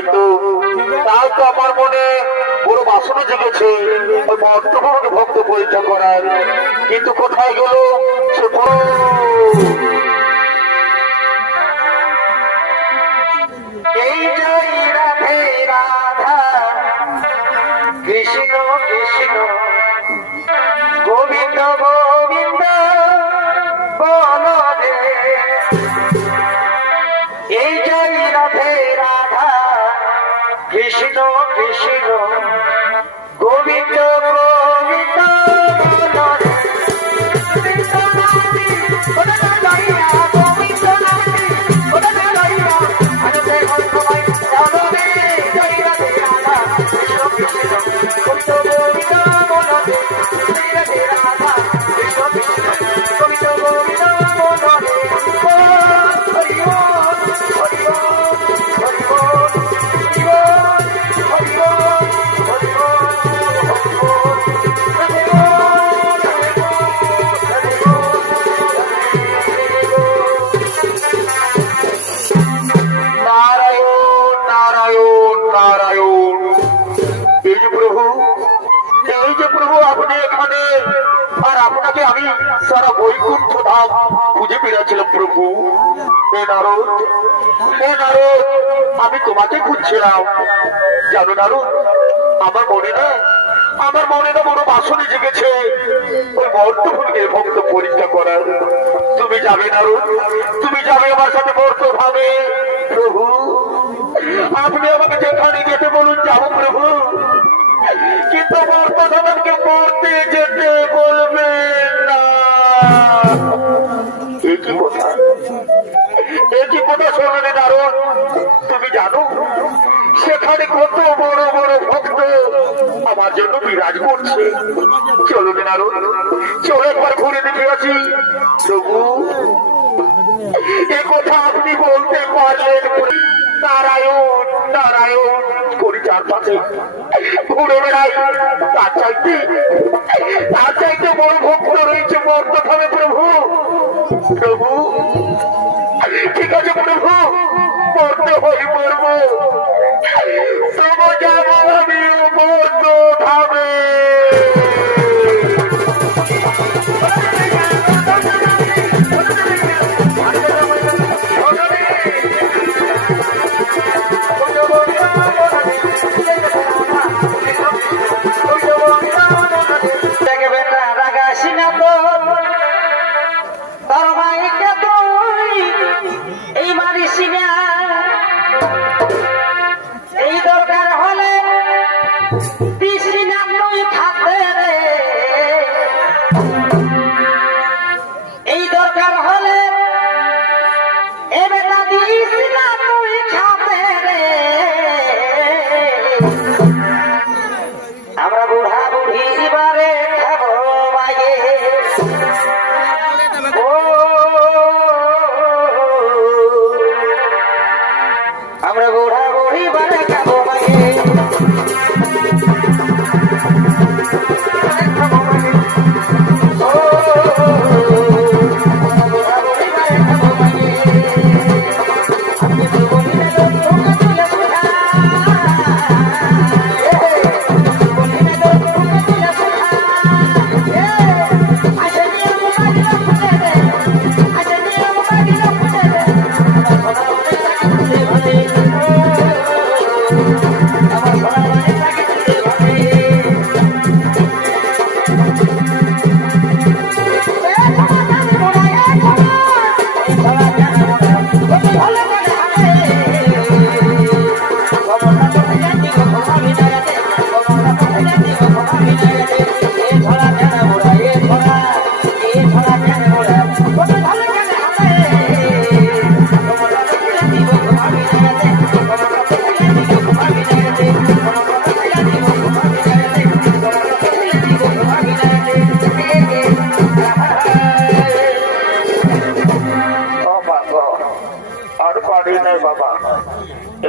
তাই তো তাও তো আমার মনে বড় বাসনা জেগেছে ওই মর্তভকে ভক্ত পরীক্ষা করার, কিন্তু কোথায় গেল সে বড় এই জয় রাধে রাধা কৃষ্ণ কৃষ্ণ গোবিন্দ গোবিন্দ বলদে, এই জয় রাধে রাধা কৃষ্ণ কৃষ্ণ গোবিন্দ গোবিন্দ বলদে। সারা বৈকুণ্ঠ ধাম খুঁজে পেয়েছিলাম প্রভু। হে নারদ, হে নারদ, আমি তোমাকে খুঁজছিলাম। জানো নারদ, আমার মনে না বড় বাসনে জেগেছে ওই মর্তভূমিকে ভক্ত পরীক্ষা করার। তুমি যাবে নারদ, তুমি যাবে আমার সাথে মর্তভাবে। প্রভু, আপনি আমাকে যেখানে যেতে বলুন যাবো প্রভু, কিন্তু মর্তধামকে মরতে যেতে বলবেন না। একই কথা শোনেন নারদ, তুমি জানো সেখানে কত বড় বড় ভক্ত আমার জন্য বিরাজ করছে। চলো নারদ, চলো একবার ঘুরে দেখে আসি। প্রভু, এ কথা আপনি বলতে পারলেন? নারায়ণ নারায়ণ করি চারপাশে ঘুরে বেড়াই, তার চাইতে বড় ভক্ত রয়েছে মর্তধামে। প্রভু, প্রভু, ঠিক আছে প্রভু, মরতে হই মরবো, তবু যাবো আমিও মর্তধামে।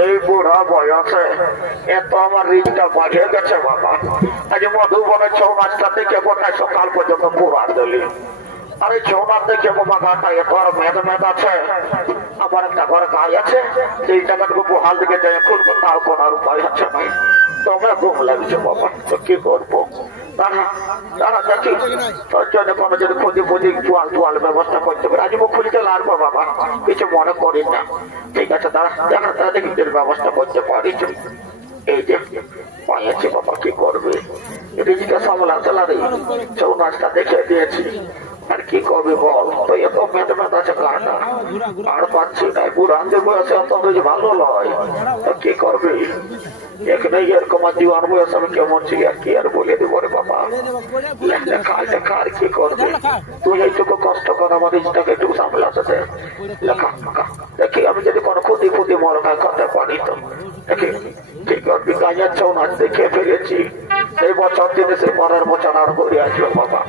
এই বুড়া বয়সে এত আমার ঋণটা বাড়িয়ে গেছে বাবা। আজ মধুবনের 6 মাসটা থেকে কোথায় সকাল পর্যন্ত পুরা দিলি আরে চৌনার দেখে বাবা গাটা এত আর মেদ আছে, আমার একটা ঘর গাই আছে, সেই টাকাটুকু বহাল দিকে যাই করবো, তার কোনো আর উপায় আছে নাই। তোমরা ঘুম লাগছে বাবা, তো কি করবো? তারা দেখি তোর জন্য কোনো যদি খুঁজি তোয়াল ব্যবস্থা করতে পারে। আজ মুখ খুলিতে লাগবো বাবা, কিছু মনে করি না। ঠিক আছে, তারা দেখি ব্যবস্থা করতে পারি। এই যে পাইয়াছি বাবা, কি করবে? রিজিকে সামলাতে লাগে, চৌনাচটা দেখে দিয়েছি, আর কি করবে বল? তো এত মেদ আছে গাটা, আর পাচ্ছি না। বুড়ানদের বয়সে অত ভালো নয়, তো কি করবে? এখানে এরকম জীবন বয়স আমি কেমন ছিল, আর কি আর বলে দেবো রে বাবা। লেখা আর কি করবে? তুই এইটুকু কষ্ট কর, আমার রিজটাকে একটু সামলাতে দে। লেখা দেখি আমি যদি কোনো ক্ষতি মরকায় করতে পারি তো দেখি কি করবি। গাঁয়ের চৌনাচ দেখে ফেলেছি, এই বছর দিনে সে মরার বছর আর করে আসবে বাবা।